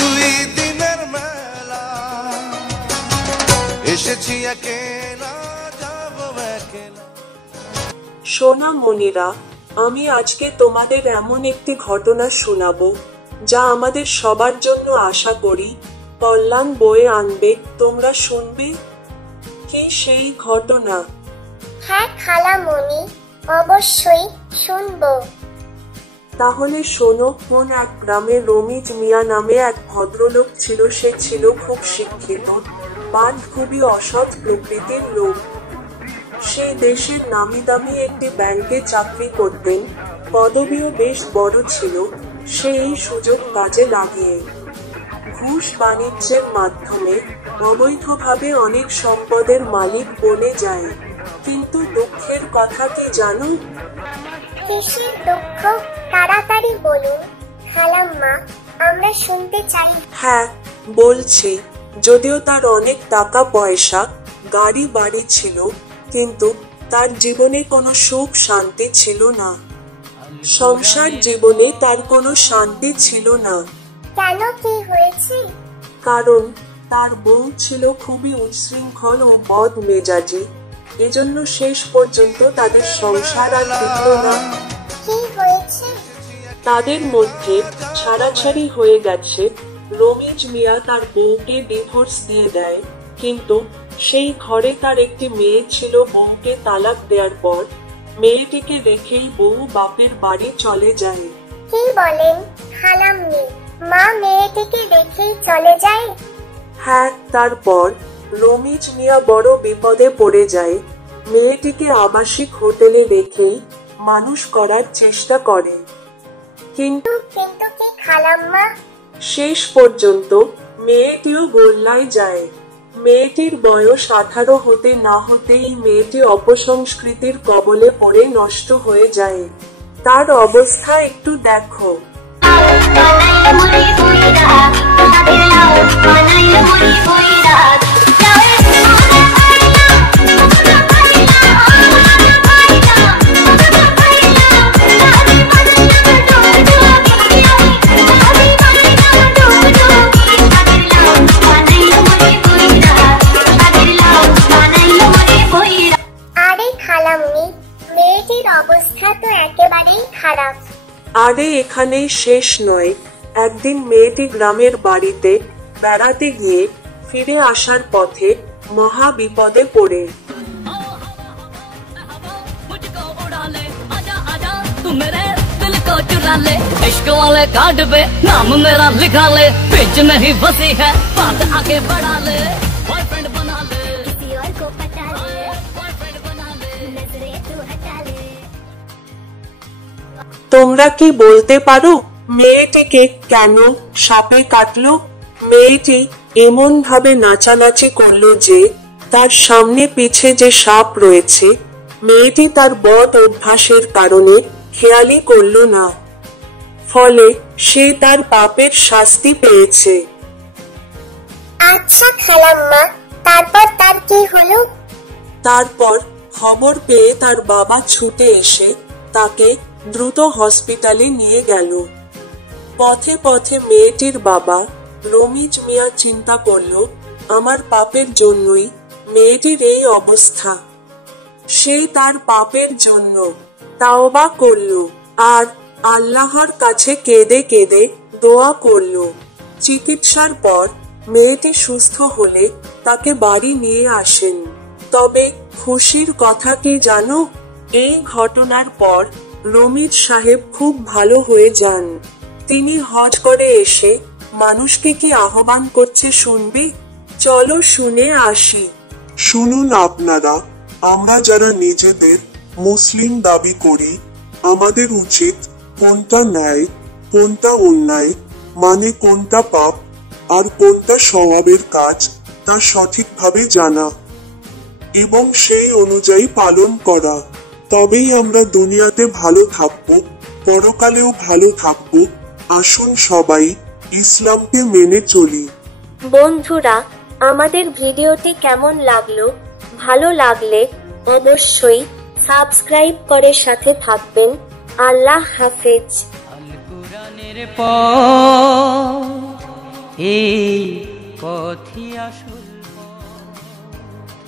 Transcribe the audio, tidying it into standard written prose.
দুই দিনের মেলা এসেছি একেলা যাব একেলা। সোনা মনিরা, আমি আজকে তোমাদের এমন একটি ঘটনা শোনাবো যা আমাদের সবার জন্য আশা করি কল্যাণ বয়ে আনবে। তোমরা শুনবে কি সেই ঘটনা? হ্যাঁ খালামণি, অবশ্যই শুনবো। তাহলে শোনো। কোন এক গ্রামে রমিজ মিয়া নামে এক ভদ্রলোক ছিল। সে ছিল খুব শিক্ষিত, বাট খুবই অসৎ প্রকৃতির লোক। সে দেশের নামি দামি একটি ব্যাংকে চাকরি করতেন, পদবিও বেশ বড় ছিল। সে এই সুযোগ কাজে লাগিয়ে ঘুষ বাণিজ্যের মাধ্যমে অবৈধভাবে অনেক সম্পদের মালিক বনে যায়। কিন্তু দুঃখের কথা কি জানো? কিসের দুঃখ? তাড়াতাড়ি বলুন খালাম্মা, আমরা শুনতে চাই। হ্যাঁ, বলছি। যদিও তার অনেক টাকা পয়সা, গাড়ি বাড়ি ছিল, কিন্তু তার জীবনে কোনো সুখ শান্তি ছিল না। সংসার জীবনে তার কোনো শান্তি ছিল না। কেন, কি হয়েছে? কারণ তার বউ ছিল খুবই উচ্ছৃঙ্খল ও বদ মেজাজি। এজন্য শেষ পর্যন্ত তাদের সংসার আর টিকল না। কি হয়েছে? তাদের মধ্যে ছাড়াছাড়ি হয়ে গেছে। রমিজ মিয়া তার বউকে ডিভোর্স দিয়ে দেয়, কিন্তু সেই ঘরে তার একটি মেয়ে ছিল। বউকে তালাক দেওয়ার পর মেয়েটিকে রেখেই বউ বাপের বাড়ি চলে যায়। কি বলেন খালাম্মি, মা মেয়েটিকে রেখেই চলে যায়? হ্যাঁ, তারপর রমিজ মিয়া বড় বিপদে পড়ে যায়। মেয়েটিকে আবাসিক হোটেলে রেখেই মানুষ করার চেষ্টা করে, কিন্তু কিন্তু কি খালাম্মা? শেষ পর্যন্ত মেয়েটিও গোল্লায় যায়। মেয়েটির বয়স 18 হতে না হতেই মেয়েটি অপসংস্কৃতির কবলে পড়ে নষ্ট হয়ে যায়। তার অবস্থা একটু দেখো। আরে খালাম্মি, মেয়েটির অবস্থা তো একেবারেই খারাপ। আরে এখানেই শেষ নয়। একদিন মেয়েটি গ্রামের বাড়িতে বেড়াতে গিয়ে ফিরে আসার পথে মহা বিপদে পড়ে। इश्क वाले कार्ड पे नाम मेरा लिखा ले, पिच नहीं फंसी है बात आगे बढ़ा ले, बॉयफ्रेंड बना ले, किसी और को पटा ले, बॉयफ्रेंड बना ले, नजरे तू हटा ले। তোমরা কি বলতে পারো মেয়েটিকে কেন সাপে কাটলো? মেয়েটি এমন ভাবে নাচানাচি করলো যে তার সামনে পিছে যে সাপ রয়েছে মেয়েটি তার বদ অভ্যাসের কারণে খেয়ালই করল না। ফলে সে তার পাপের শাস্তি পেয়েছে। আচ্ছা খালাম্মা, তারপর তার কি হলো? তারপর খবর পেয়ে তার বাবা ছুটে এসে তাকে দ্রুত হসপিটালে নিয়ে গেল। পথে পথে মেয়েটির বাবা রমিজ মিয়া চিন্তা করল, আমার পাপের জন্যই মেয়েটির এই অবস্থা। সে তার পাপের জন্য তাওবা করল আর আল্লাহর কাছে কেঁদে কেঁদে দোয়া করল। চিকিৎসার পর মেয়েটি সুস্থ হলে তাকে বাড়ি নিয়ে আসেন। তবে খুশির কথা কি জানো? এই ঘটনার পর রমিজ সাহেব খুব ভালো হয়ে যান। তিনি হজ করে এসে মানুষকে কি আহ্বান করছে শুনবে? চলো শুনে আসি। শুনুন আপনারা, আমরা যারা নিজেদের মুসলিম দাবি করি, আমাদের উচিত কোনটা ন্যায়, কোনটা অন্যায়, মানে কোনটা পাপ আর কোনটা সওয়াবের কাজ তা সঠিকভাবে জানা এবং সেই অনুযায়ী পালন করা। তবেই আমরা দুনিয়াতে ভালো থাকবো, পরকালেও ভালো থাকবো। আসুন সবাই ইসলামকে মেনে চলি। বন্ধুরা, আমাদের ভিডিওটি কেমন লাগলো? ভালো লাগলে অবশ্যই সাবস্ক্রাইব করে সাথে থাকবেন। আল্লাহ হাফেজ। এই পথই আসল পথ।